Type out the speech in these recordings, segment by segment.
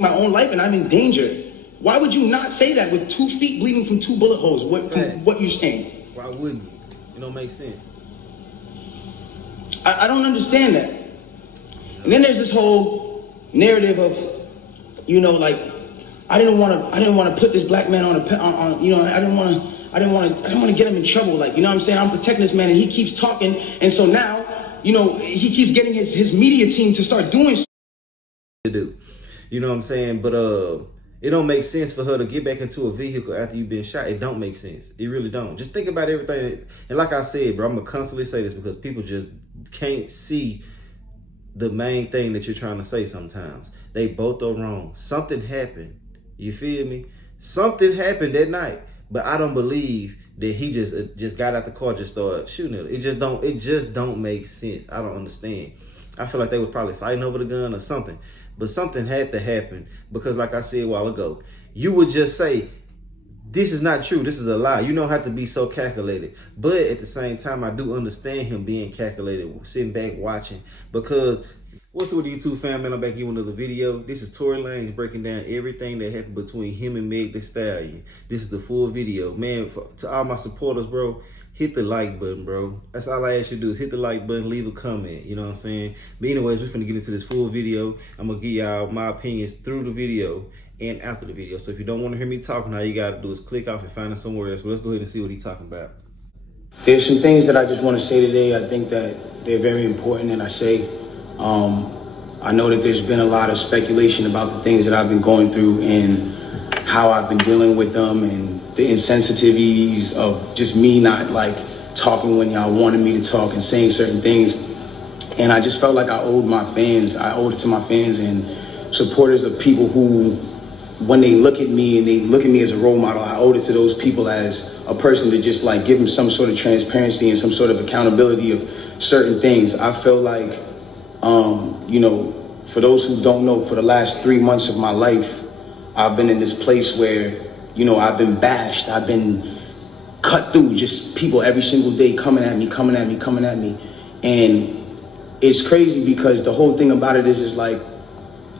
my own life and I'm in danger. Why would you not say that with 2 feet bleeding from 2 bullet holes? What you're saying? Why wouldn't you? It don't make sense. I don't understand that. And then there's this whole narrative of, you know, like, I didn't want to put this black man on you know, I didn't want to get him in trouble. Like, you know what I'm saying? I'm protecting this man and he keeps talking. And so now, you know, he keeps getting his media team to start doing shit. To do, you know what I'm saying? But it don't make sense for her to get back into a vehicle after you've been shot. It don't make sense. It really don't. Just think about everything. And like I said, bro, I'm gonna constantly say this because people just can't see the main thing that you're trying to say sometimes. They both are wrong. Something happened. You feel me? Something happened that night. But I don't believe that he just got out the car, just started shooting at her. It just don't make sense. I don't understand. I feel like they were probably fighting over the gun or something. But something had to happen because, like I said a while ago, you would just say, this is not true, this is a lie. You don't have to be so calculated. But at the same time, I do understand him being calculated, sitting back watching. Because, what's up with you two fam, man? I'm back here with another video. This is Tory Lanez breaking down everything that happened between him and Meg Thee Stallion. This is the full video. Man, to all my supporters, bro, hit the like button, bro. That's all I ask you to do is hit the like button, leave a comment. You know what I'm saying? But anyways, we're finna get into this full video. I'm gonna give y'all my opinions through the video and after the video. So if you don't want to hear me talking, all you gotta do is click off and find it somewhere else. So let's go ahead and see what he's talking about. There's some things that I just want to say today. I think that they're very important, and I say, I know that there's been a lot of speculation about the things that I've been going through and how I've been dealing with them and the insensitivities of just me not like talking when y'all wanted me to talk and saying certain things. And I just felt like I owed it to my fans and supporters of people who, when they look at me and they look at me as a role model, I owed it to those people as a person to just like give them some sort of transparency and some sort of accountability of certain things. I feel like, you know, for those who don't know, for the last 3 months of my life, I've been in this place where, you know, I've been bashed, I've been cut through, just people every single day coming at me. And it's crazy because the whole thing about it is like,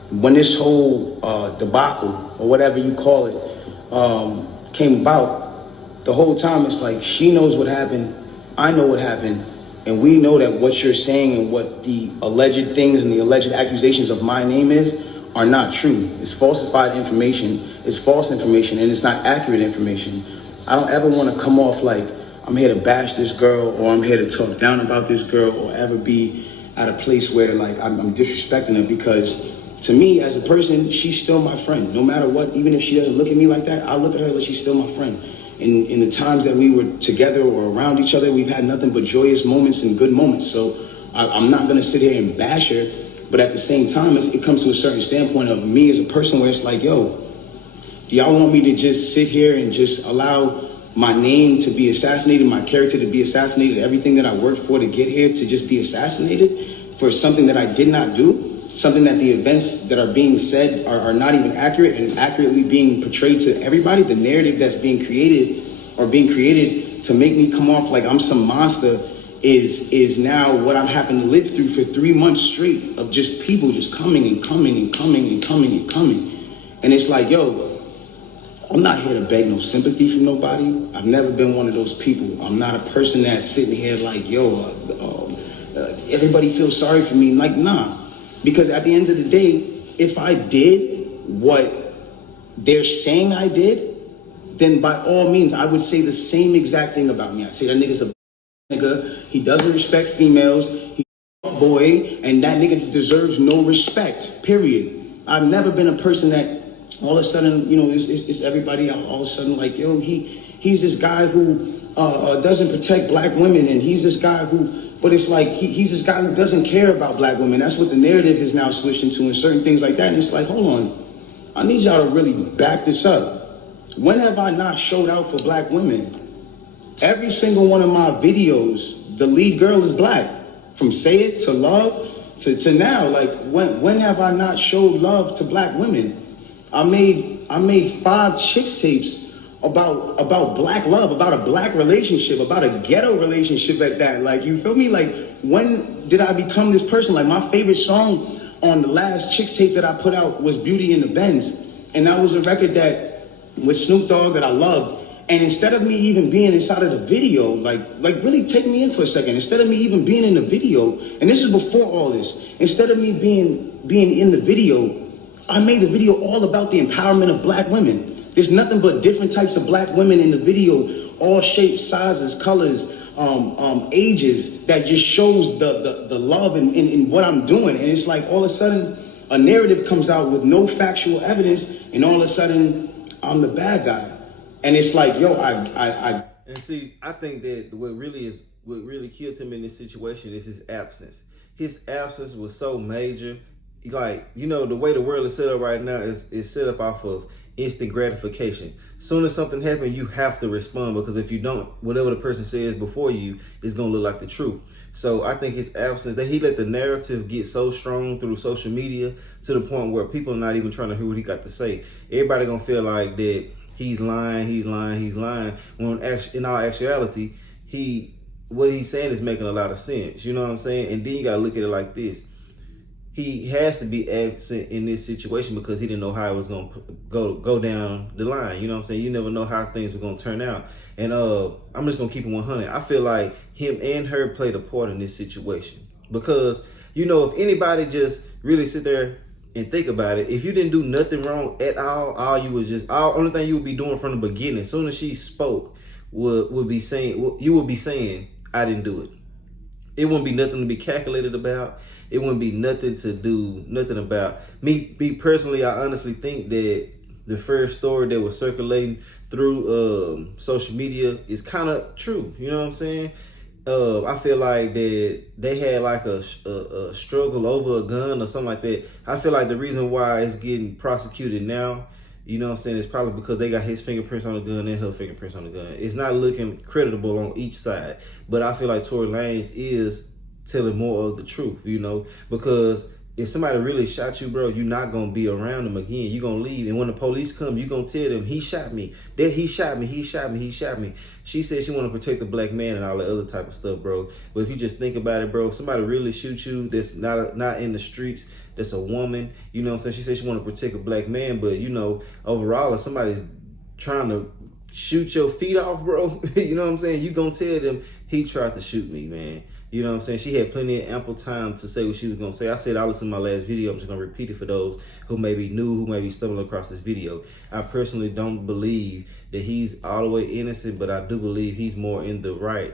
when this whole debacle, or whatever you call it, came about, the whole time it's like, she knows what happened, I know what happened, and we know that what you're saying and what the alleged things and the alleged accusations of my name are not true. It's falsified information, it's false information, and it's not accurate information. I don't ever want to come off like I'm here to bash this girl or I'm here to talk down about this girl or ever be at a place where like I'm disrespecting her, because to me as a person, she's still my friend. No matter what, even if she doesn't look at me like that, I look at her like she's still my friend. In the times that we were together or around each other, we've had nothing but joyous moments and good moments. So I'm not gonna sit here and bash her, but at the same time, it comes to a certain standpoint of me as a person where it's like, yo, do y'all want me to just sit here and just allow my name to be assassinated, my character to be assassinated, everything that I worked for to get here to just be assassinated for something that I did not do? Something that the events that are being said are not even accurate and accurately being portrayed to everybody. The narrative that's being created to make me come off like I'm some monster is now what I'm having to live through for 3 months straight of just people just coming. And it's like, yo, I'm not here to beg no sympathy from nobody. I've never been one of those people. I'm not a person that's sitting here like, yo, everybody feels sorry for me. Like, nah. Because at the end of the day, if I did what they're saying I did, then by all means, I would say the same exact thing about me. I say that nigga's a nigga, he doesn't respect females, he's a boy, and that nigga deserves no respect, period. I've never been a person that all of a sudden, you know, it's everybody all of a sudden like, yo, he's this guy who doesn't protect black women, and he's this guy who, but it's like, he's this guy who doesn't care about black women. That's what the narrative is now switched into and certain things like that. And it's like, hold on, I need y'all to really back this up. When have I not showed out for black women? Every single one of my videos, the lead girl is black. From Say It to Love to now. Like, when have I not showed love to black women? I made 5 chicks tapes about black love, about a black relationship, about a ghetto relationship at that. Like, you feel me? Like, when did I become this person? Like, my favorite song on the last Chicks tape that I put out was Beauty in the Benz. And that was a record that with Snoop Dogg that I loved. And instead of me even being inside of the video, like really take me in for a second. Instead of me even being in the video, and this is before all this, instead of me being in the video, I made the video all about the empowerment of black women. There's nothing but different types of black women in the video, all shapes, sizes, colors, ages, that just shows the love in what I'm doing. And it's like all of a sudden a narrative comes out with no factual evidence, and all of a sudden I'm the bad guy. And it's like, yo, I And see, I think that what really killed him in this situation is his absence. His absence was so major. Like, you know, the way the world is set up right now is set up off of instant gratification. Soon as something happens, you have to respond, because if you don't, whatever the person says before you is gonna look like the truth. So I think his absence, that he let the narrative get so strong through social media to the point where people are not even trying to hear what he got to say. Everybody gonna feel like that he's lying. When in all actuality, what he's saying is making a lot of sense. You know what I'm saying? And then you gotta look at it like this. He has to be absent in this situation because he didn't know how it was going to go down the line. You know what I'm saying? You never know how things were going to turn out. And I'm just going to keep it 100. I feel like him and her played a part in this situation because, you know, if anybody just really sit there and think about it, if you didn't do nothing wrong at all, only thing you would be doing from the beginning, as soon as she spoke, would be saying, you would be saying, I didn't do it. It wouldn't be nothing to be calculated about. It wouldn't be nothing about me personally. I honestly think that the first story that was circulating through social media is kind of true. You know what I'm saying? I feel like that they had like a struggle over a gun or something like that. I feel like the reason why it's getting prosecuted now, you know what I'm saying, it's probably because they got his fingerprints on the gun and her fingerprints on the gun. It's not looking creditable on each side, but I feel like Tory Lanez is telling more of the truth, you know, because if somebody really shot you, bro, you're not going to be around them again. You're going to leave. And when the police come, you're going to tell them, he shot me. He shot me. She said she want to protect the black man and all that other type of stuff, bro. But if you just think about it, bro, if somebody really shoot you that's not in the streets, that's a woman, you know what I'm saying? She said she want to protect a black man, but, you know, overall, if somebody's trying to shoot your feet off, bro, you know what I'm saying? You going to tell them, he tried to shoot me, man. You know what I'm saying? She had plenty of ample time to say what she was going to say. I said all this in my last video. I'm just going to repeat it for those who may be new, who may be stumbling across this video. I personally don't believe that he's all the way innocent, but I do believe he's more in the right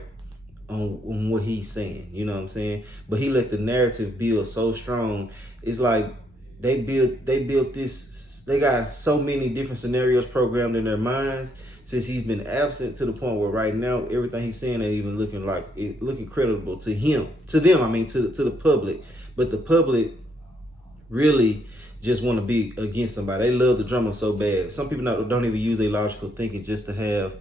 on what he's saying. You know what I'm saying? But he let the narrative build so strong. It's like they built this. They got so many different scenarios programmed in their minds since he's been absent, to the point where right now everything he's saying ain't even looking credible to him, to them. I mean, to the public. But the public really just want to be against somebody. They love the drama so bad. Some people don't even use their logical thinking just to have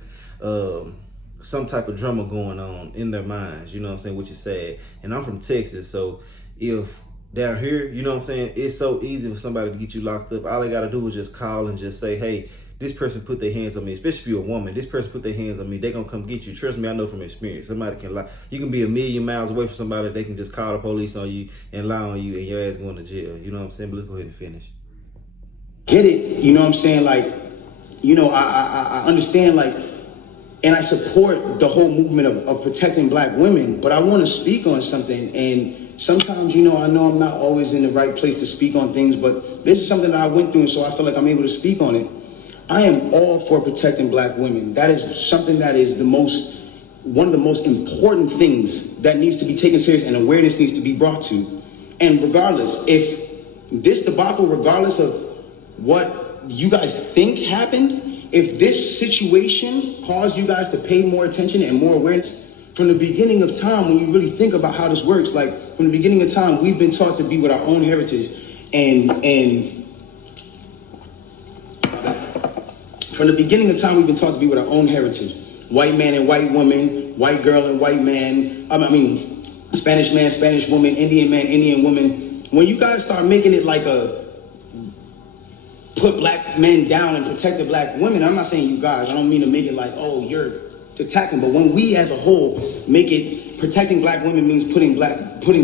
some type of drama going on in their minds. You know what I'm saying? Which is sad. And I'm from Texas, so if down here, you know what I'm saying, it's so easy for somebody to get you locked up. All they got to do is just call and just say, hey, this person put their hands on me, especially if you're a woman. This person put their hands on me. They're going to come get you. Trust me, I know from experience. Somebody can lie. You can be a million miles away from somebody. They can just call the police on you and lie on you, and your ass going to jail. You know what I'm saying? But let's go ahead and finish. Get it? You know what I'm saying? Like, you know, I understand, like, and I support the whole movement of protecting black women, but I want to speak on something. And sometimes, you know I'm not always in the right place to speak on things, but this is something that I went through, and so I feel like I'm able to speak on it. I am all for protecting black women. That is something that is one of the most important things that needs to be taken serious and awareness needs to be brought to. And regardless, if this debacle, regardless of what you guys think happened, if this situation caused you guys to pay more attention and more awareness, from the beginning of time, when you really think about how this works, like from the beginning of time, we've been taught to be with our own heritage, and from the beginning of time, we've been taught to be with our own heritage. White man and white woman, white girl and white man, Spanish man, Spanish woman, Indian man, Indian woman. When you guys start making it like put black men down and protect the black women, I'm not saying you guys, I don't mean to make it like, oh, you're attacking, but when we as a whole make it protecting black women means putting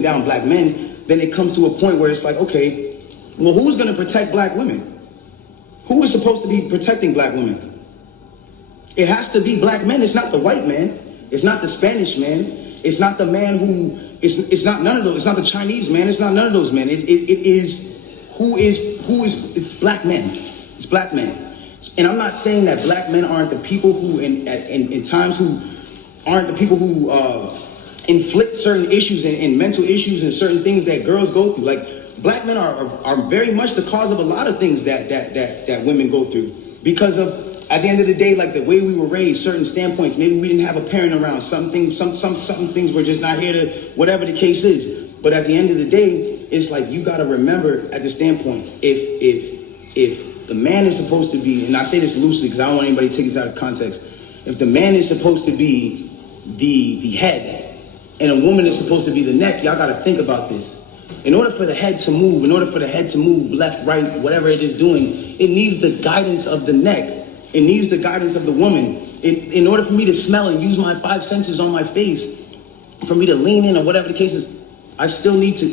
down black men, then it comes to a point where it's like, okay, well, who's gonna protect black women? Who is supposed to be protecting black women? It has to be black men. It's not the white man. It's not the Spanish man. It's not the man who, it's not none of those. It's not the Chinese man. It's not none of those men. It is it's black men. It's black men. And I'm not saying that black men aren't the people who, in times, who aren't the people who inflict certain issues and mental issues and certain things that girls go through. Like, black men are very much the cause of a lot of things that women go through, because of, at the end of the day, like the way we were raised, certain standpoints. Maybe we didn't have a parent around. Some things were just not here to, whatever the case is. But at the end of the day, it's like, you got to remember at the standpoint, if the man is supposed to be, and I say this loosely because I don't want anybody to take this out of context. If the man is supposed to be the head and a woman is supposed to be the neck, y'all got to think about this. In order for the head to move, left, right, whatever it is doing, it needs the guidance of the neck. It needs the guidance of the woman. In order for me to smell and use my 5 senses on my face, for me to lean in or whatever the case is, I still need to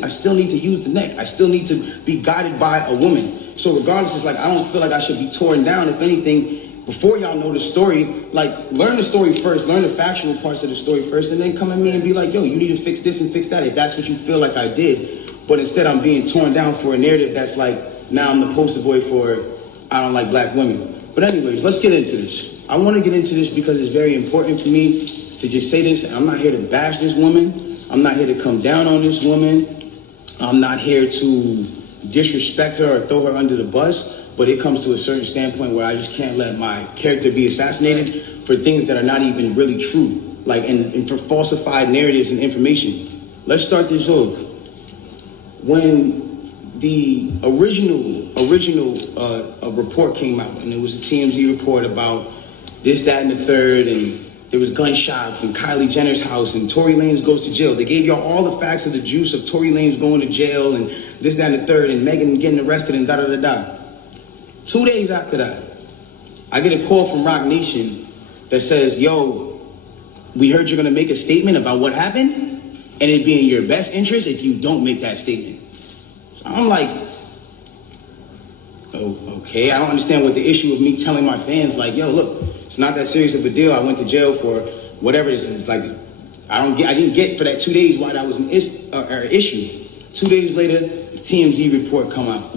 use the neck. I still need to be guided by a woman. So regardless, it's like, I don't feel like I should be torn down. If anything, before y'all know the story, like, learn the story first, learn the factual parts of the story first, and then come at me and be like, yo, you need to fix this and fix that, if that's what you feel like I did. But instead, I'm being torn down for a narrative that's like, now I'm the poster boy for, I don't like black women. But anyways, let's get into this. I want to get into this because it's very important for me to just say this. I'm not here to bash this woman. I'm not here to come down on this woman. I'm not here to disrespect her or throw her under the bus. But it comes to a certain standpoint where I just can't let my character be assassinated for things that are not even really true. Like, and for falsified narratives and information. Let's start this off. When the original report came out, and it was a TMZ report about this, that, and the third, and there was gunshots in Kylie Jenner's house, and Tory Lanez goes to jail. They gave y'all all the facts of the juice of Tory Lanez going to jail, and this, that, and the third, and Megan getting arrested, and da-da-da-da. 2 days after that, I get a call from Rock Nation that says, yo, we heard you're gonna make a statement about what happened, and it'd be in your best interest if you don't make that statement. I'm like, oh, okay, I don't understand what the issue of me telling my fans, like, yo, look, it's not that serious of a deal. I went to jail for whatever it is. Like, I didn't get for that 2 days why that was an issue. 2 days later, the TMZ report come out.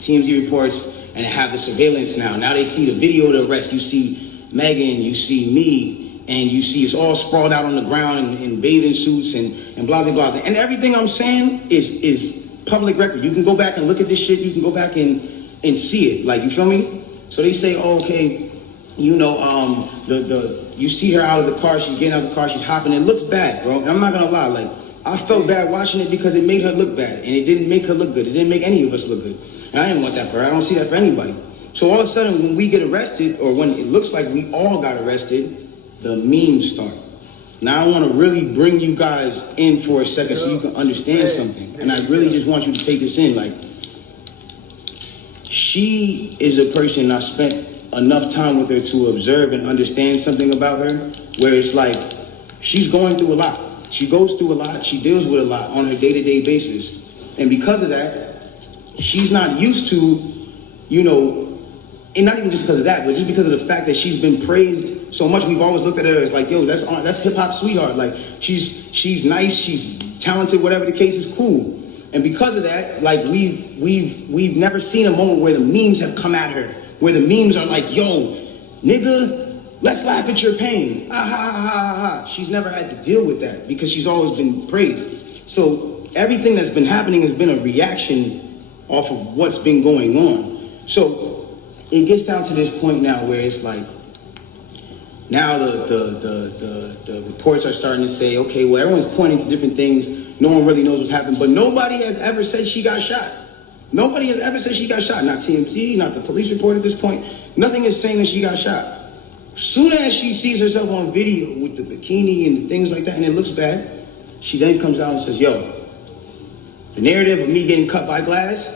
TMZ reports, and they have the surveillance now. Now they see the video of the arrest. You see Megan, you see me, and you see it's all sprawled out on the ground in bathing suits and blah, blah, blah. And everything I'm saying is public record. You can go back and look at this shit. You can go back and see it. Like, you feel me? So they say, oh, okay, you know, you see her out of the car. She's getting out of the car. She's hopping. It looks bad, bro. And I'm not gonna lie. Like, I felt bad watching it because it made her look bad, and it didn't make her look good. It didn't make any of us look good. And I didn't want that for her. I don't see that for anybody. So all of a sudden, when we get arrested, or when it looks like we all got arrested, the memes start. Now I want to really bring you guys in for a second so you can understand something. And I really just want you to take this in. Like, she is a person I spent enough time with her to observe and understand something about her, where it's like, she's going through a lot. She goes through a lot. She deals with a lot on her day-to-day basis. And because of that, she's not used to, you know, and not even just because of that, but just because of the fact that she's been praised so much. We've always looked at her as like, yo, that's hip-hop sweetheart. Like, she's nice, she's talented, whatever the case is, cool. And because of that, like, we've never seen a moment where the memes have come at her, where the memes are like, yo, nigga, let's laugh at your pain. Ah, ha, ha, ha, ha. She's never had to deal with that because she's always been praised. So everything that's been happening has been a reaction off of what's been going on. So it gets down to this point now where it's like, now the reports are starting to say, okay, well, everyone's pointing to different things. No one really knows what's happened, but nobody has ever said she got shot. Nobody has ever said she got shot. Not TMZ, not the police report at this point. Nothing is saying that she got shot. Soon as she sees herself on video with the bikini and things like that, and it looks bad, she then comes out and says, yo, the narrative of me getting cut by glass,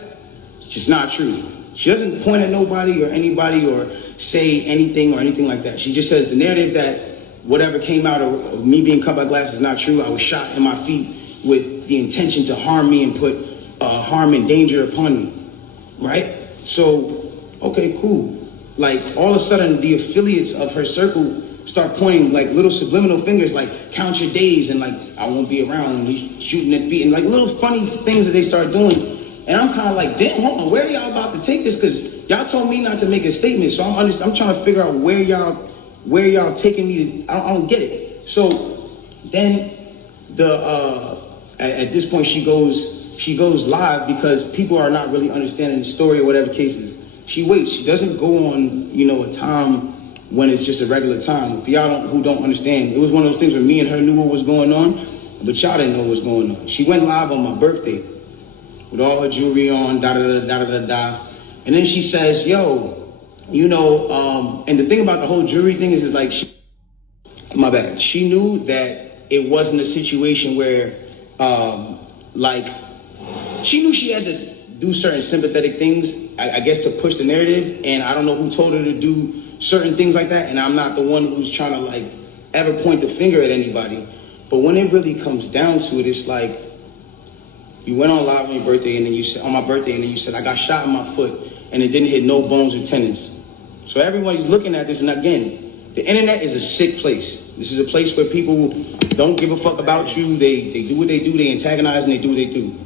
it's just not true. She doesn't point at nobody or anybody or say anything or anything like that. She just says the narrative that whatever came out of me being cut by glass is not true. I was shot in my feet with the intention to harm me and put harm and danger upon me, right? So, okay, cool. Like, all of a sudden, the affiliates of her circle start pointing like little subliminal fingers, like count your days, and like I won't be around, and he's shooting at feet, and like little funny things that they start doing. And I'm kind of like, damn, hold on, where are y'all about to take this? Because y'all told me not to make a statement, so I'm trying to figure out where y'all taking me to. I don't get it. So then at this point she goes live because people are not really understanding the story or whatever cases. She waits. She doesn't go on, a time when it's just a regular time. For y'all who don't understand, it was one of those things where me and her knew what was going on, but y'all didn't know what was going on. She went live on my birthday with all her jewelry on, da-da-da-da-da-da-da. And then she says, yo, and the thing about the whole jewelry thing is like, my bad. She knew that it wasn't a situation where, she knew she had to do certain sympathetic things, I guess, to push the narrative. And I don't know who told her to do certain things like that. And I'm not the one who's trying to ever point the finger at anybody. But when it really comes down to it, it's like, you went on live on your birthday, and then you said, on my birthday, and then you said, I got shot in my foot, and it didn't hit no bones or tendons. So everybody's looking at this, and again, the internet is a sick place. This is a place where people don't give a fuck about you. They do what they do, they antagonize, and they do what they do.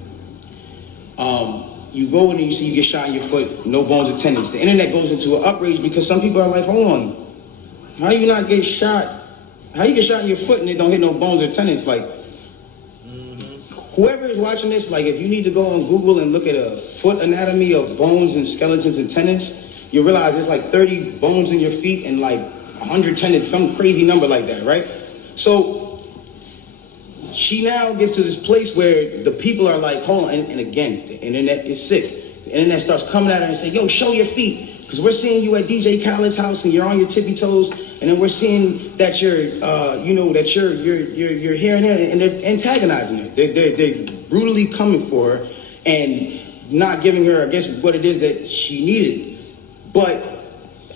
You go in and you see you get shot in your foot, no bones or tendons. The internet goes into an outrage because some people are like, hold on, how you not get shot? How you get shot in your foot and it don't hit no bones or tendons? Like, whoever is watching this, if you need to go on Google and look at a foot anatomy of bones and skeletons and tendons, you realize there's 30 bones in your feet and 100 tendons, some crazy number like that, right? So she now gets to this place where the people are like, hold on, and again, the internet is sick. The internet starts coming at her and saying, yo, show your feet. Because we're seeing you at DJ Khaled's house and you're on your tippy toes, and then we're seeing that you're here and there, and they're antagonizing her. They're brutally coming for her and not giving her, I guess, what it is that she needed. But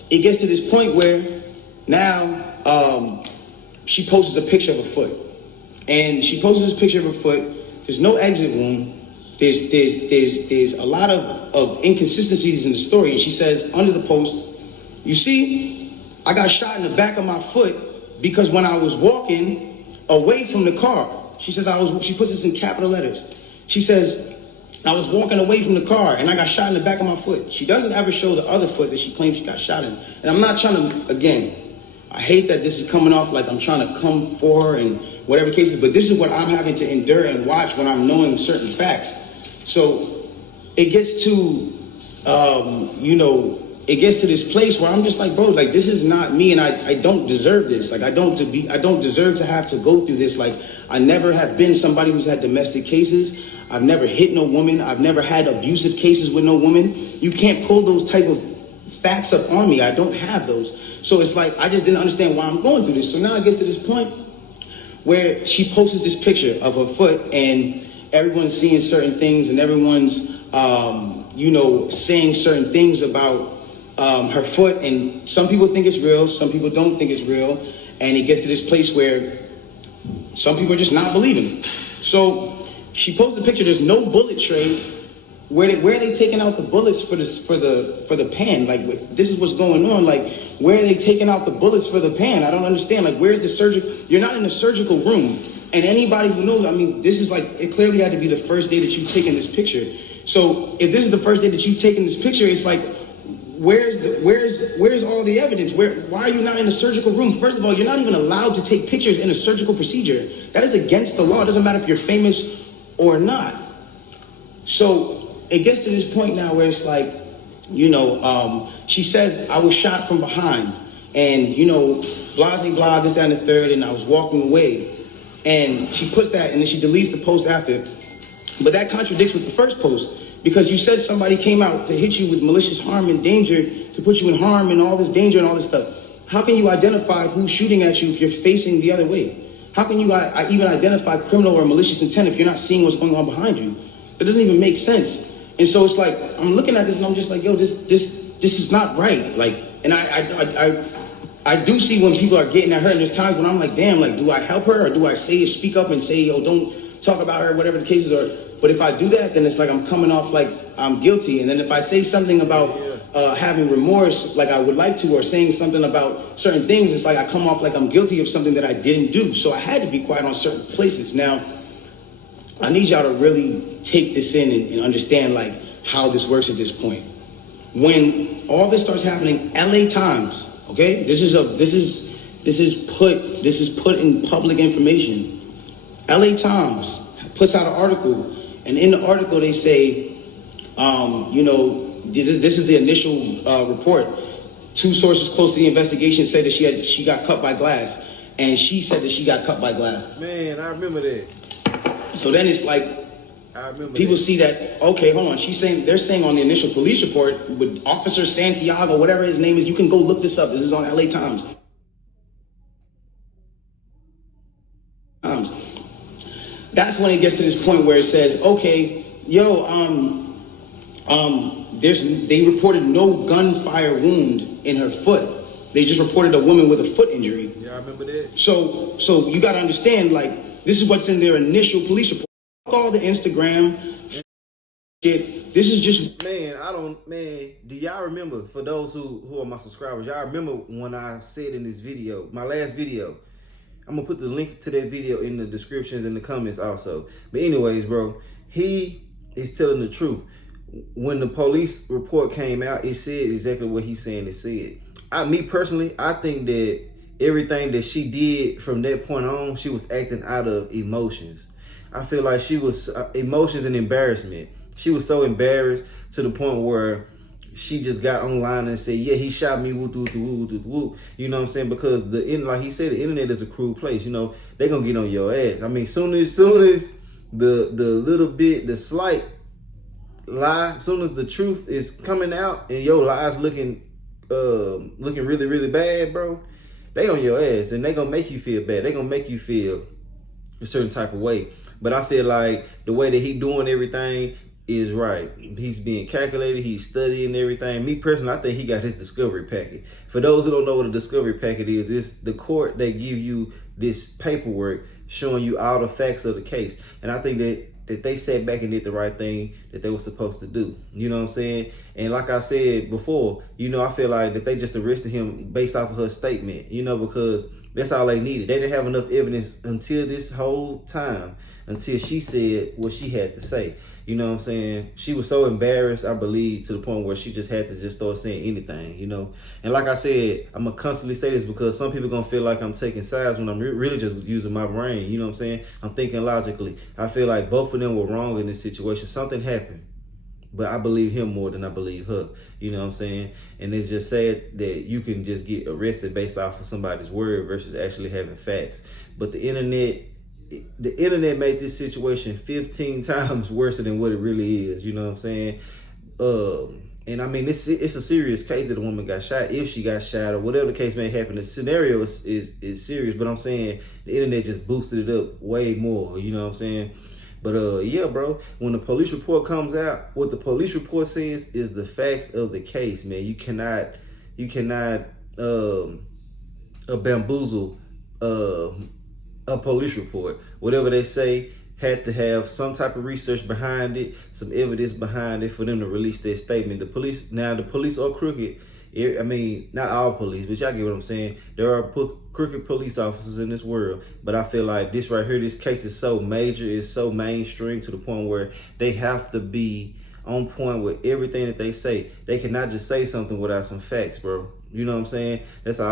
it gets to this point where now she posts a picture of her foot, and she posts this picture of her foot. There's no exit wound. There's a lot of inconsistencies in the story. And she says under the post, you see, I got shot in the back of my foot because when I was walking away from the car, she says she puts this in capital letters. She says, I was walking away from the car and I got shot in the back of my foot. She doesn't ever show the other foot that she claims she got shot in. And I'm not trying to, again, I hate that this is coming off like I'm trying to come for her and whatever cases, but this is what I'm having to endure and watch when I'm knowing certain facts. So it gets to, it gets to this place where I'm just like, bro, this is not me, and I don't deserve this. I don't deserve to have to go through this. I never have been somebody who's had domestic cases. I've never hit no woman. I've never had abusive cases with no woman. You can't pull those type of facts up on me. I don't have those. So it's I just didn't understand why I'm going through this. So now it gets to this point where she posts this picture of her foot, and everyone's seeing certain things, and everyone's, saying certain things about her foot. And some people think it's real, some people don't think it's real. And it gets to this place where some people are just not believing it. So she posts a picture. There's no bullet tray. Where are they taking out the bullets for the pan? This is what's going on. Where are they taking out the bullets for the pan? I don't understand. Where's the surgical? You're not in a surgical room. And anybody who knows, this is it clearly had to be the first day that you've taken this picture. So if this is the first day that you've taken this picture, it's where's all the evidence? Why are you not in a surgical room? First of all, you're not even allowed to take pictures in a surgical procedure. That is against the law. It doesn't matter if you're famous or not. So it gets to this point now where it's she says, I was shot from behind, and blah, blah, blah, this, that, and the third, and I was walking away. And she puts that, and then she deletes the post after. But that contradicts with the first post, because you said somebody came out to hit you with malicious harm and danger, to put you in harm and all this danger and all this stuff. How can you identify who's shooting at you if you're facing the other way? How can you even identify criminal or malicious intent if you're not seeing what's going on behind you? It doesn't even make sense. And so it's I'm looking at this and I'm just yo, this is not right. And I do see when people are getting at her, and there's times when I'm damn, do I help her, or do I speak up and say, yo, talk about her, whatever the cases are. But if I do that, then it's like I'm coming off like I'm guilty. And then if I say something about having remorse, like I would like to, or saying something about certain things, it's like I come off like I'm guilty of something that I didn't do. So I had to be quiet on certain places. Now, I need y'all to really take this in and understand like how this works at this point. When all this starts happening, LA Times, okay? This is put in public information. LA Times puts out an article, and in the article they say, this is the initial report. 2 sources close to the investigation said that she got cut by glass, and she said that she got cut by glass. Man, I remember that. So then it's like, people see that, okay, hold on, they're saying on the initial police report with Officer Santiago, whatever his name is, you can go look this up. This is on LA Times. That's when it gets to this point where it says, okay, they reported no gunfire wound in her foot. They just reported a woman with a foot injury. Yeah, I remember that. So you got to understand, like, this is what's in their initial police report. All the Instagram shit. This is just... Man, do y'all remember, for those who are my subscribers, y'all remember when I said in this video, my last video, I'm going to put the link to that video in the descriptions and the comments also. But anyways, bro, he is telling the truth. When the police report came out, it said exactly what he's saying it said. Me personally, I think that everything that she did from that point on, she was acting out of emotions. I feel like she was emotions and embarrassment. She was so embarrassed to the point where she just got online and said, yeah, he shot me, woo, woo, woo, woo, woo. You know what I'm saying? Because like he said, the internet is a cruel place. You know, they're going to get on your ass. I mean, soon as the slight lie, soon as the truth is coming out and your lies looking really, really bad, bro, they on your ass and they going to make you feel bad. They going to make you feel a certain type of way. But I feel like the way that he doing everything is right. He's being calculated. He's studying everything. Me personally, I think he got his discovery packet. For those who don't know what a discovery packet is, it's the court, they give you this paperwork showing you all the facts of the case. And I think that they sat back and did the right thing that they were supposed to do. You know what I'm saying? And like I said before, you know, I feel like that they just arrested him based off of her statement, you know, because that's all they needed. They didn't have enough evidence until this whole time, until she said what she had to say. You know what I'm saying? She was so embarrassed, I believe, to the point where she just had to just start saying anything, you know? And like I said, I'm going to constantly say this because some people going to feel like I'm taking sides when I'm really just using my brain. You know what I'm saying? I'm thinking logically. I feel like both of them were wrong in this situation. Something happened. But I believe him more than I believe her. You know what I'm saying? And it's just sad that you can just get arrested based off of somebody's word versus actually having facts. But the internet made this situation 15 times worse than what it really is. You know what I'm saying? And I mean, it's a serious case that a woman got shot, if she got shot or whatever the case may happen. The scenario is serious, but I'm saying the internet just boosted it up way more. You know what I'm saying? But yeah, bro, when the police report comes out, what the police report says is the facts of the case, man. You cannot bamboozle a police report. Whatever they say had to have some type of research behind it, some evidence behind it for them to release their statement. The police are crooked. I mean, not all police, but y'all get what I'm saying. There are crooked police officers in this world, but I feel like this right here, this case is so major, it's so mainstream to the point where they have to be on point with everything that they say. They cannot just say something without some facts, bro. You know what I'm saying? That's the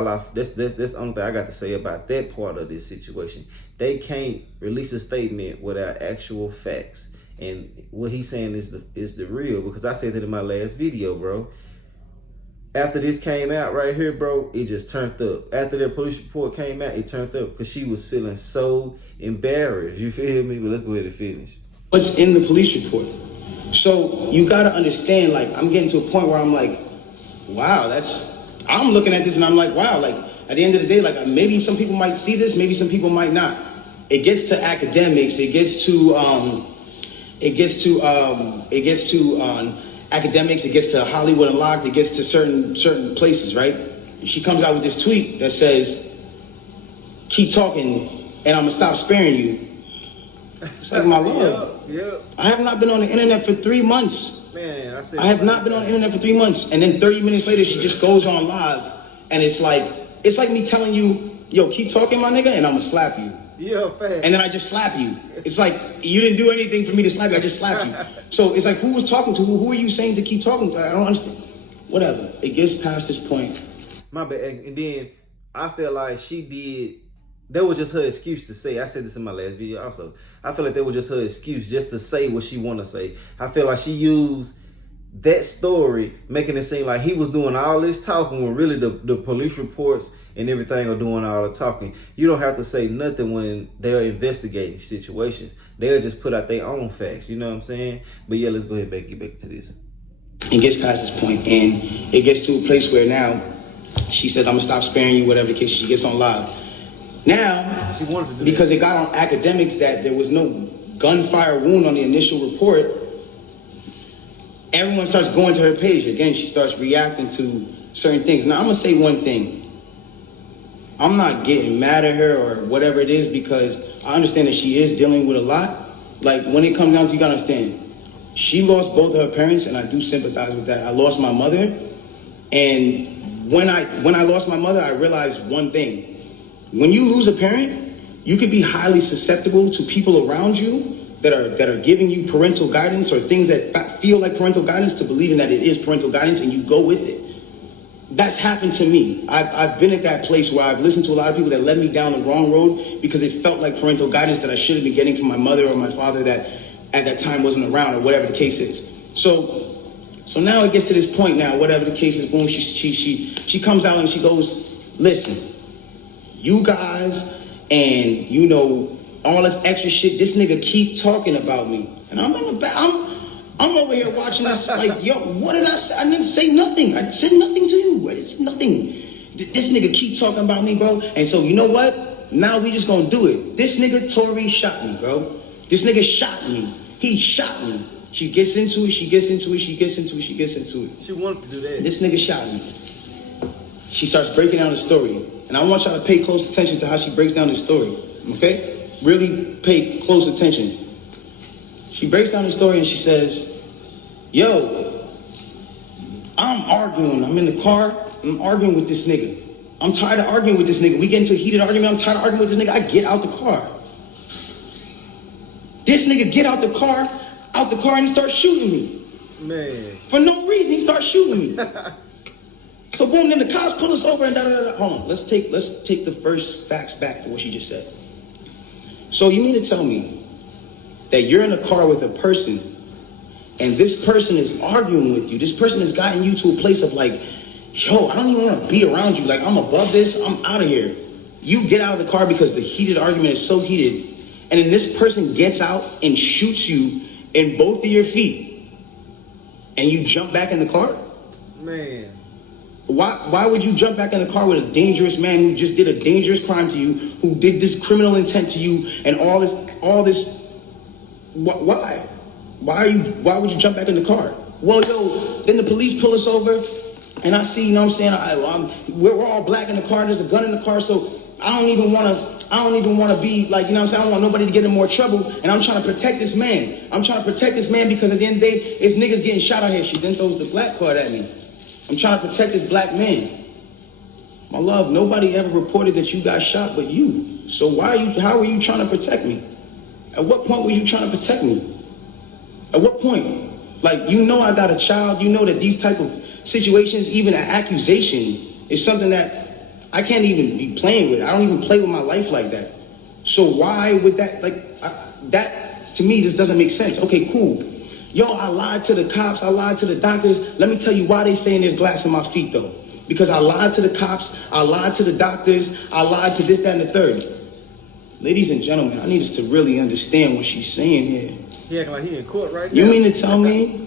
only thing I got to say about that part of this situation. They can't release a statement without actual facts. And what he's saying is the real, because I said that in my last video, bro. After this came out right here, bro, it just turned up. After that police report came out, it turned up because she was feeling so embarrassed. You feel me? But let's go ahead and finish. What's in the police report? So you got to understand, like, I'm getting to a point where I'm like, wow, I'm looking at this and I'm like, wow, like, at the end of the day, like, maybe some people might see this, maybe some people might not. It gets to academics, it gets to academics, it gets to Hollywood Unlocked, it gets to certain places, right? And she comes out with this tweet that says, keep talking and I'm gonna stop sparing you. It's like, my love. Yep. I have not been on the internet for 3 months. Man, I have not been on the internet for 3 months. And then 30 minutes later, she just goes on live. And it's like me telling you, yo, keep talking, my nigga, and I'm gonna slap you. Yeah, fast. And then I just slap you. It's like, you didn't do anything for me to slap you, I just slapped you. So it's like, who was talking to who? Who are you saying to keep talking to? I don't understand. Whatever. It gets past this point. My bad. And then I feel like that was just her excuse to say. I said this in my last video also. I feel like that was just her excuse just to say what she want to say. I feel like she used that story, making it seem like he was doing all this talking when really the police reports and everything are doing all the talking. You don't have to say nothing when they're investigating situations. They'll just put out their own facts. You know what I'm saying? But yeah, let's go ahead and get back to this. It gets past this point, and it gets to a place where now she says, I'm gonna stop sparing you, whatever the case. She gets on live. Now, she wanted to do because that. it got on academics that there was no gunfire wound on the initial report, everyone starts going to her page. Again, she starts reacting to certain things. Now, I'm gonna say one thing. I'm not getting mad at her or whatever it is, because I understand that she is dealing with a lot. Like, when it comes down to, you gotta understand, she lost both of her parents, and I do sympathize with that. I lost my mother, and when I lost my mother, I realized one thing. When you lose a parent, you could be highly susceptible to people around you that are giving you parental guidance or things that feel like parental guidance, to believing that it is parental guidance, and you go with it. That's happened to me. I've been at that place where I've listened to a lot of people that led me down the wrong road because it felt like parental guidance that I should have been getting from my mother or my father that at that time wasn't around, or whatever the case is. So now it gets to this point now, whatever the case is, boom, she comes out and she goes, listen, you guys and, you know, all this extra shit, this nigga keep talking about me. And I'm in the back, I'm over here watching this like, yo, what did I say? I didn't say nothing. I said nothing to you. It's nothing. This nigga keep talking about me, bro. And so, you know what? Now we just gonna do it. This nigga Tory shot me, bro. This nigga shot me. He shot me. She gets into it, she gets into it. She wanted to do that. This nigga shot me. She starts breaking down the story. And I want y'all to pay close attention to how she breaks down the story, okay? Really pay close attention. She breaks down the story and she says, yo, I'm arguing. I'm in the car. I'm arguing with this nigga. I'm tired of arguing with this nigga. We get into a heated argument. I'm tired of arguing with this nigga. I get out the car. This nigga get out the car, and he starts shooting me. Man. For no reason, he starts shooting me. So boom, then the cops pull us over and da-da-da-da. Hold on, let's take the first facts back for what she just said. So you mean to tell me that you're in a car with a person and this person is arguing with you? This person has gotten you to a place of like, yo, I don't even want to be around you. Like, I'm above this, I'm out of here. You get out of the car because the heated argument is so heated, and then this person gets out and shoots you in both of your feet, and you jump back in the car? Man. Why would you jump back in the car with a dangerous man who just did a dangerous crime to you, who did this criminal intent to you, and all this? Why? Why would you jump back in the car? Well, yo, then the police pull us over, and I see, you know what I'm saying? We're all black in the car. There's a gun in the car, so I don't even want to be like, you know what I'm saying? I don't want nobody to get in more trouble, and I'm trying to protect this man. I'm trying to protect this man because at the end of the day, it's niggas getting shot out here. She then throws the black card at me. I'm trying to protect this black man. My love, nobody ever reported that you got shot but you. So how are you trying to protect me? At what point were you trying to protect me? At what point? Like, you know I got a child. You know that these type of situations, even an accusation, is something that I can't even be playing with. I don't even play with my life like that. So why would that, that to me just doesn't make sense. Okay, cool. Yo, I lied to the cops, I lied to the doctors. Let me tell you why they saying there's glass in my feet though. Because I lied to the cops, I lied to the doctors, I lied to this, that, and the third. Ladies and gentlemen, I need us to really understand what she's saying here. He acting like he in court right now. You mean to tell me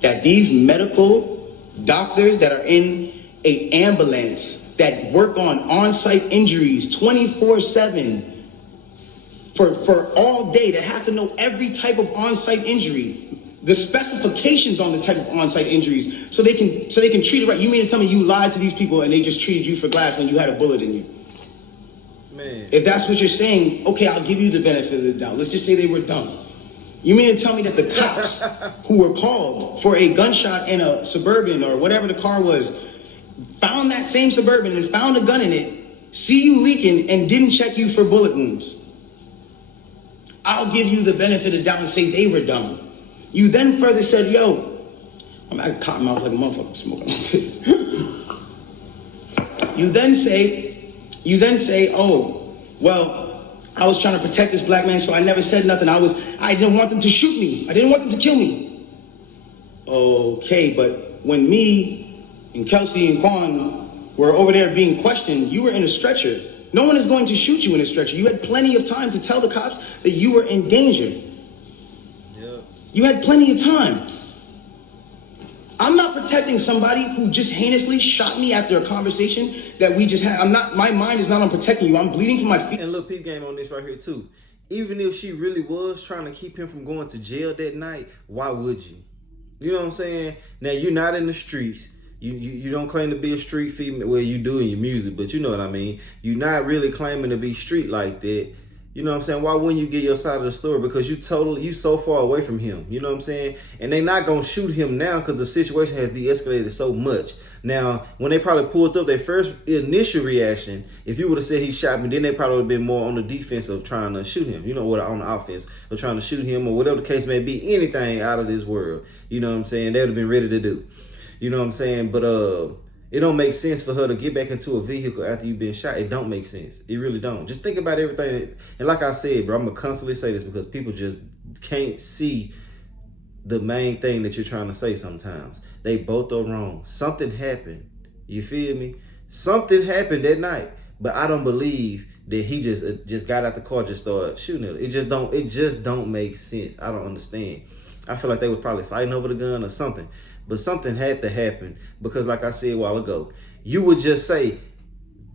that these medical doctors that are in an ambulance that work on-site injuries 24/7 for all day, that have to know every type of on-site injury, the specifications on the type of on-site injuries, so they can treat it right? You mean to tell me you lied to these people and they just treated you for glass when you had a bullet in you? Man. If that's what you're saying, okay, I'll give you the benefit of the doubt. Let's just say they were dumb. You mean to tell me that the cops who were called for a gunshot in a Suburban or whatever the car was, found that same Suburban and found a gun in it, see you leaking and didn't check you for bullet wounds? I'll give you the benefit of the doubt and say they were dumb. You then further said, yo, I caught my mouth like a motherfucker smoking. You then say, oh, well, I was trying to protect this black man, so I never said nothing. I didn't want them to shoot me. I didn't want them to kill me. Okay, but when me and Kelsey and Quan were over there being questioned, you were in a stretcher. No one is going to shoot you in a stretcher. You had plenty of time to tell the cops that you were in danger. Yeah. You had plenty of time. I'm not protecting somebody who just heinously shot me after a conversation that we just had. My mind is not on protecting you. I'm bleeding from my feet. And look, peep game on this right here too. Even if she really was trying to keep him from going to jail that night, why would you? You know what I'm saying? Now, you're not in the streets. You don't claim to be a street female. Well, you do in your music, but you know what I mean. You're not really claiming to be street like that. You know what I'm saying? Why wouldn't you get your side of the story? Because you so far away from him. You know what I'm saying? And they're not going to shoot him now because the situation has de-escalated so much. Now, when they probably pulled up, their first initial reaction, if you would have said he shot me, then they probably would have been more on the defense of trying to shoot him. You know what? On the offense of trying to shoot him or whatever the case may be. Anything out of this world. You know what I'm saying? They would have been ready to do. You know what I'm saying? But it don't make sense for her to get back into a vehicle after you've been shot. It don't make sense. It really don't. Just think about everything. And like I said, bro, I'm going to constantly say this because people just can't see the main thing that you're trying to say sometimes. They both are wrong. Something happened. You feel me? Something happened that night. But I don't believe that he just got out the car, just started shooting at her. It just don't make sense. I don't understand. I feel like they was probably fighting over the gun or something. But something had to happen because, like I said a while ago, you would just say,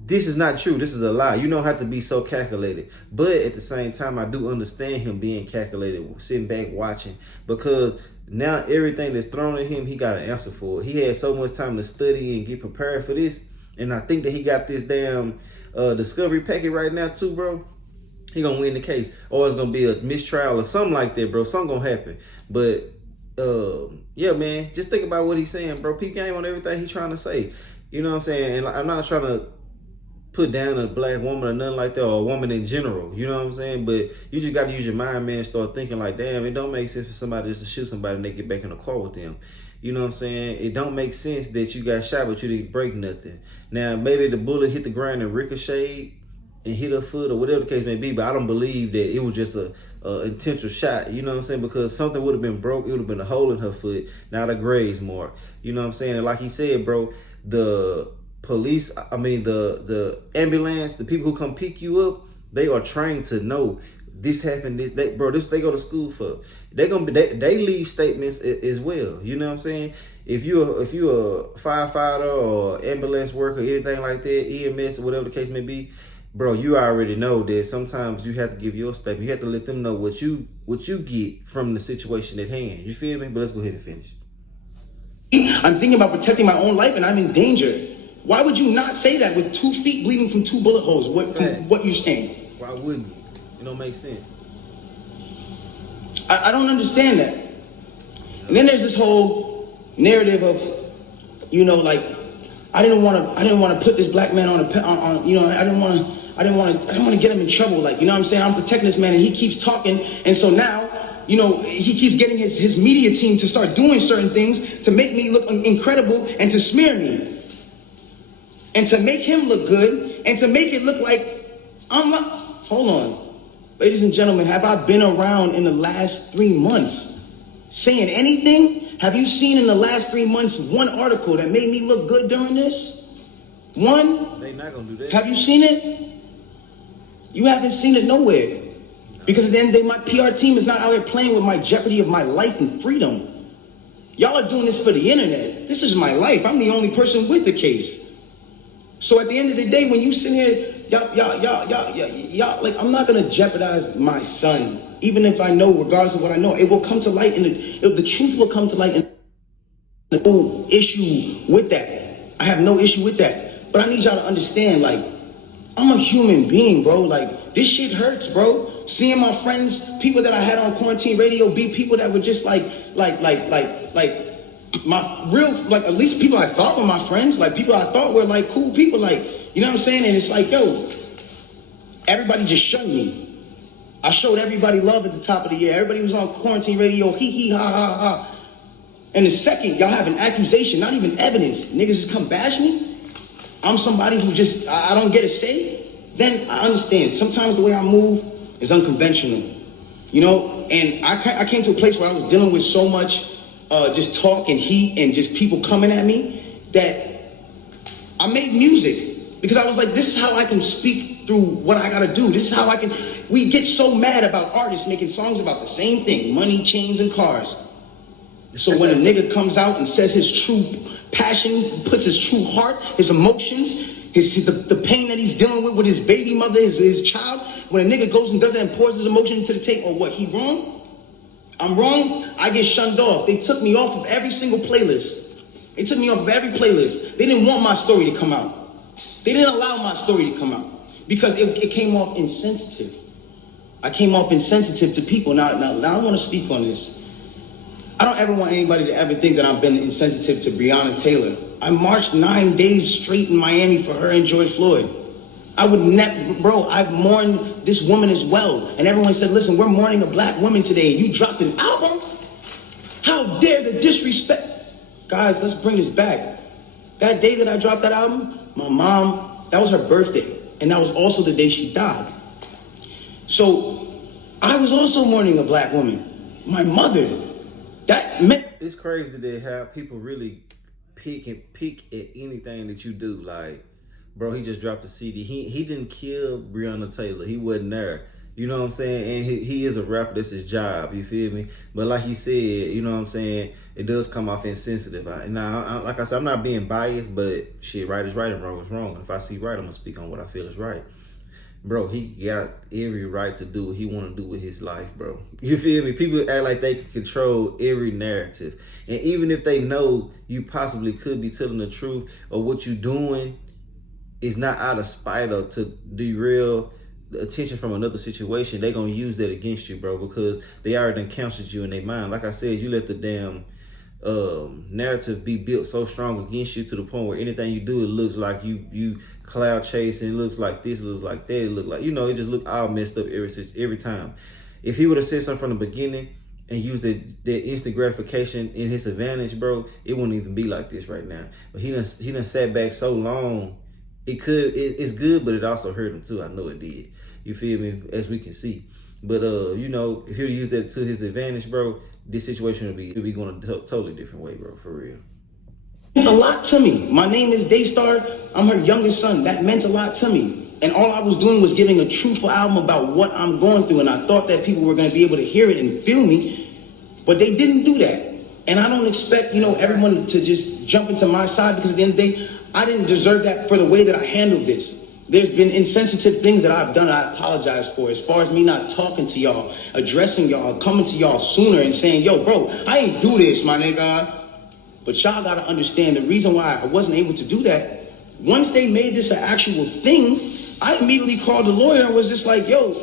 this is not true. This is a lie. You don't have to be so calculated. But at the same time, I do understand him being calculated, sitting back watching, because now everything that's thrown at him, he got an answer for it. He had so much time to study and get prepared for this. And I think that he got this damn discovery packet right now too, bro. He gonna win the case. Or it's gonna be a mistrial or something like that, bro. Something gonna happen. But yeah, man, just think about what he's saying, bro. Peep game on everything he's trying to say. You know what I'm saying? And I'm not trying to put down a black woman or nothing like that, or a woman in general. You know what I'm saying? But you just got to use your mind, man, and start thinking like, damn, it don't make sense for somebody just to shoot somebody and they get back in the car with them. You know what I'm saying? It don't make sense that you got shot, but you didn't break nothing. Now, maybe the bullet hit the ground and ricocheted and hit her foot or whatever the case may be, but I don't believe that it was just a intentional shot. You know what I'm saying? Because something would have been broke. It would have been a hole in her foot, not a graze mark. You know what I'm saying? And like he said, bro, the police, I mean, the ambulance, the people who come pick you up, they are trained to know this happened, this they go to school for. They leave statements as well. You know what I'm saying? If you're a firefighter or ambulance worker, anything like that, EMS or whatever the case may be, bro, you already know that sometimes you have to give your statement. You have to let them know what you get from the situation at hand. You feel me? But let's go ahead and finish. I'm thinking about protecting my own life and I'm in danger. Why would you not say that with 2 feet bleeding from 2 bullet holes? What you're saying? Why wouldn't you? It don't make sense. I don't understand that. And then there's this whole narrative of, you know, like, I didn't want to put this black man on you know, I didn't want to get him in trouble. Like, you know what I'm saying? I'm protecting this man and he keeps talking. And so now, you know, he keeps getting his media team to start doing certain things to make me look incredible and to smear me. And to make him look good and to make it look like I'm not. Hold on. Ladies and gentlemen, have I been around in the last 3 months saying anything? Have you seen in the last 3 months one article that made me look good during this? One? They not gonna do that. Have you seen it? You haven't seen it nowhere. No. Because at the end of the day, my PR team is not out here playing with my jeopardy of my life and freedom. Y'all are doing this for the internet. This is my life. I'm the only person with the case. So at the end of the day, when you sit here, y'all, like, I'm not gonna jeopardize my son, even if I know, regardless of what I know, it will come to light, and the truth will come to light. And no issue with that. I have no issue with that. But I need y'all to understand, like, I'm a human being, bro. Like, this shit hurts, bro. Seeing my friends, people that I had on quarantine radio, be people that were just like my real, like, at least people I thought were my friends, like people I thought were like cool people, like, you know what I'm saying? And it's like, yo, everybody just shunned me. I showed everybody love at the top of the year. Everybody was on quarantine radio, hee hee ha ha ha. And the second y'all have an accusation, not even evidence, niggas just come bash me, I'm somebody who just, I don't get a say, then I understand. Sometimes the way I move is unconventional, you know? And I came to a place where I was dealing with so much just talk and heat and just people coming at me that I made music. Because I was like, this is how I can speak through what I gotta do. This is how I can, we get so mad about artists making songs about the same thing, money, chains, and cars. So when a nigga comes out and says his true passion, puts his true heart, his emotions, the pain that he's dealing with his baby mother, his child, when a nigga goes and does that and pours his emotion into the tape, or what, he wrong? I'm wrong, I get shunned off. They took me off of every single playlist. They took me off of every playlist. They didn't want my story to come out. They didn't allow my story to come out because it came off insensitive. I came off insensitive to people. Now I want to speak on this. I don't ever want anybody to ever think that I've been insensitive to Breonna Taylor. I marched 9 days straight in Miami for her and George Floyd. I would never, bro, I've mourned this woman as well. And everyone said, listen, we're mourning a black woman today. And you dropped an album? How dare the disrespect? Guys, let's bring this back. That day that I dropped that album, my mom, that was her birthday. And that was also the day she died. So I was also mourning a black woman, my mother. That meant, it's crazy that how people really pick at anything that you do. Like, bro, he just dropped a CD. He didn't kill Breonna Taylor. He wasn't there. You know what I'm saying? And he is a rapper. That's his job. You feel me? But like he said, you know what I'm saying? It does come off insensitive. Now, like I said, I'm not being biased, but shit, right is right and wrong is wrong. And if I see right, I'm gonna speak on what I feel is right. Bro, he got every right to do what he want to do with his life, bro. You feel me? People act like they can control every narrative. And even if they know you possibly could be telling the truth or what you're doing is not out of spite or to derail the attention from another situation, they going to use that against you, bro, because they already done counseled you in their mind. Like I said, you let the damn narrative be built so strong against you to the point where anything you do, it looks like you cloud chasing, it looks like this, it looks like that, it look like, you know, it just look all messed up every time. If he would have said something from the beginning and used that instant gratification in his advantage, bro, it wouldn't even be like this right now. But he done sat back so long. It's good, but it also hurt him too. I know it did. You feel me? As we can see. But you know, if he would use that to his advantage, bro, this situation would be going a totally different way, bro, for real. It meant a lot to me. My name is Daystar. I'm her youngest son. That meant a lot to me. And all I was doing was giving a truthful album about what I'm going through. And I thought that people were going to be able to hear it and feel me. But they didn't do that. And I don't expect, you know, everyone to just jump into my side, because at the end of the day, I didn't deserve that for the way that I handled this. There's been insensitive things that I've done I apologize for, as far as me not talking to y'all, addressing y'all, coming to y'all sooner and saying, yo, bro, I ain't do this, my nigga. But y'all gotta understand the reason why I wasn't able to do that. Once they made this an actual thing, I immediately called the lawyer and was just like, yo,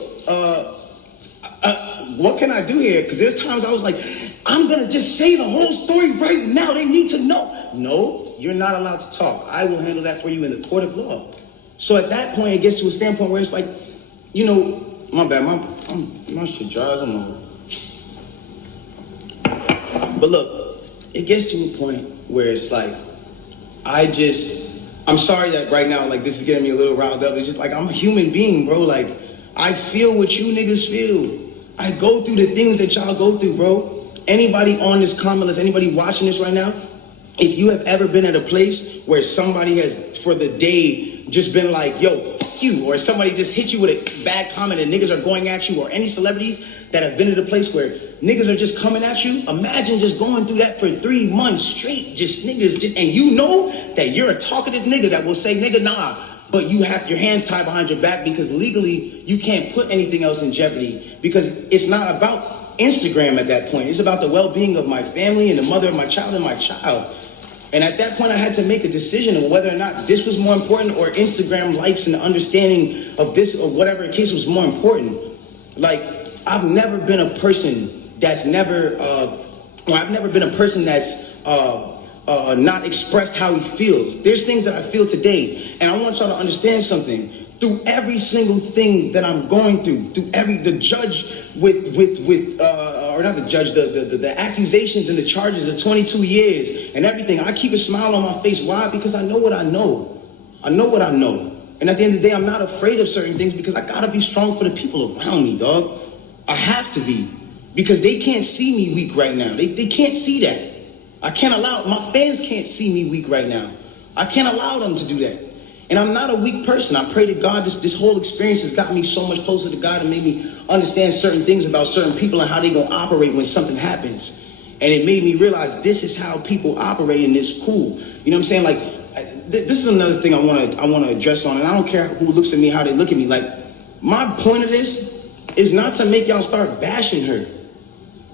what can I do here? Because there's times I was like, I'm gonna just say the whole story right now. They need to know. No, you're not allowed to talk. I will handle that for you in the court of law. So at that point, it gets to a standpoint where it's like, you know, my bad, my shit dries, I'm over. But look, it gets to a point where it's like, I'm sorry that right now, like, this is getting me a little riled up. It's just like, I'm a human being, bro. Like, I feel what you niggas feel. I go through the things that y'all go through, bro. Anybody on this comment list, anybody watching this right now, if you have ever been at a place where somebody has, for the day, just been like, yo, fuck you, or somebody just hit you with a bad comment and niggas are going at you, or any celebrities that have been at a place where niggas are just coming at you, imagine just going through that for 3 months straight, just niggas, and you know that you're a talkative nigga that will say, nigga, nah, but you have your hands tied behind your back because legally you can't put anything else in jeopardy, because it's not about Instagram at that point. It's about the well-being of my family and the mother of my child and my child. And at that point, I had to make a decision of whether or not this was more important or Instagram likes and the understanding of this or whatever case was more important. Like, I've never been a person that's I've never been a person that's not expressed how he feels. There's things that I feel today, and I want y'all to understand something. Through every single thing that I'm going through the judge or not the judge, the accusations and the charges of 22 years and everything, I keep a smile on my face. Why? Because I know what I know. I know what I know. And at the end of the day, I'm not afraid of certain things because I gotta be strong for the people around me, dog. I have to be. Because they can't see me weak right now. They can't see that. I can't allow, my fans can't see me weak right now. I can't allow them to do that. And I'm not a weak person. I pray to God, this whole experience has gotten me so much closer to God and made me understand certain things about certain people and how they gonna operate when something happens. And it made me realize this is how people operate and it's cool. You know what I'm saying? Like, this is another thing I wanna address on, and I don't care who looks at me, how they look at me. Like, my point of this is not to make y'all start bashing her.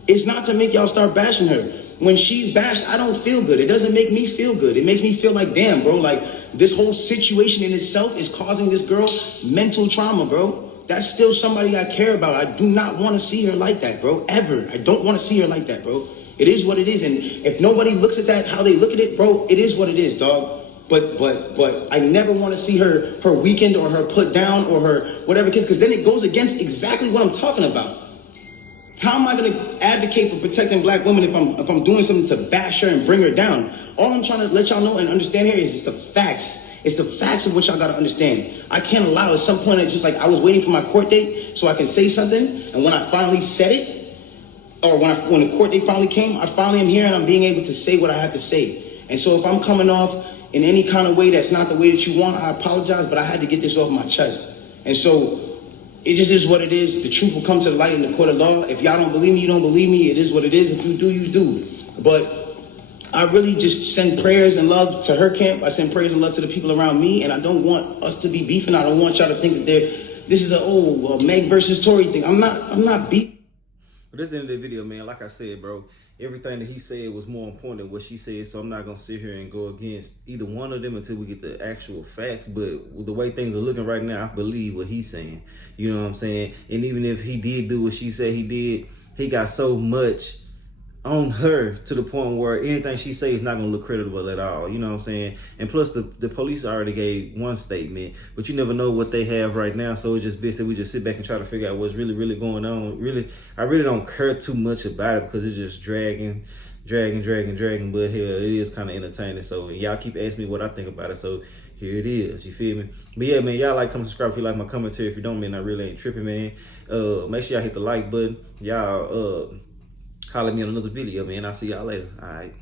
It's not to make y'all start bashing her. When she's bashed, I don't feel good. It doesn't make me feel good. It makes me feel like, damn, bro, like this whole situation in itself is causing this girl mental trauma, bro. That's still somebody I care about. I do not want to see her like that, bro, ever. I don't want to see her like that, bro. It is what it is. And if nobody looks at that, how they look at it, bro, it is what it is, dog. But I never want to see her weakened or her put down or her whatever it is, because then it goes against exactly what I'm talking about. How am I going to advocate for protecting black women if I'm doing something to bash her and bring her down? All I'm trying to let y'all know and understand here is the facts. It's the facts of what y'all got to understand. I can't allow at some point, it's just like I was waiting for my court date so I can say something. And when I finally said it, or when the court date finally came, I finally am here and I'm being able to say what I have to say. And so if I'm coming off in any kind of way that's not the way that you want, I apologize, but I had to get this off my chest. And so it just is what it is. The truth will come to the light in the court of law. If y'all don't believe me, you don't believe me. It is what it is. If you do, you do. But I really just send prayers and love to her camp. I send prayers and love to the people around me. And I don't want us to be beefing. I don't want y'all to think that this is a Meg versus Tory thing. I'm not beefing. But that's the end of the video, man. Like I said, bro, everything that he said was more important than what she said. So I'm not going to sit here and go against either one of them until we get the actual facts. But the way things are looking right now, I believe what he's saying. You know what I'm saying? And even if he did do what she said he did, he got so much on her to the point where anything she says is not going to look credible at all. You know what I'm saying? And plus the police already gave one statement, but you never know what they have right now. So it's just best that we just sit back and try to figure out what's really, really going on. I really don't care too much about it because it's just dragging. But hell, it is kind of entertaining. So y'all keep asking me what I think about it. So here it is. You feel me? But yeah, man, y'all like, comment, subscribe if you like my commentary. If you don't, man, I really ain't tripping, man. Make sure y'all hit the like button. Y'all holler at me on another video, man. I'll see y'all later. All right.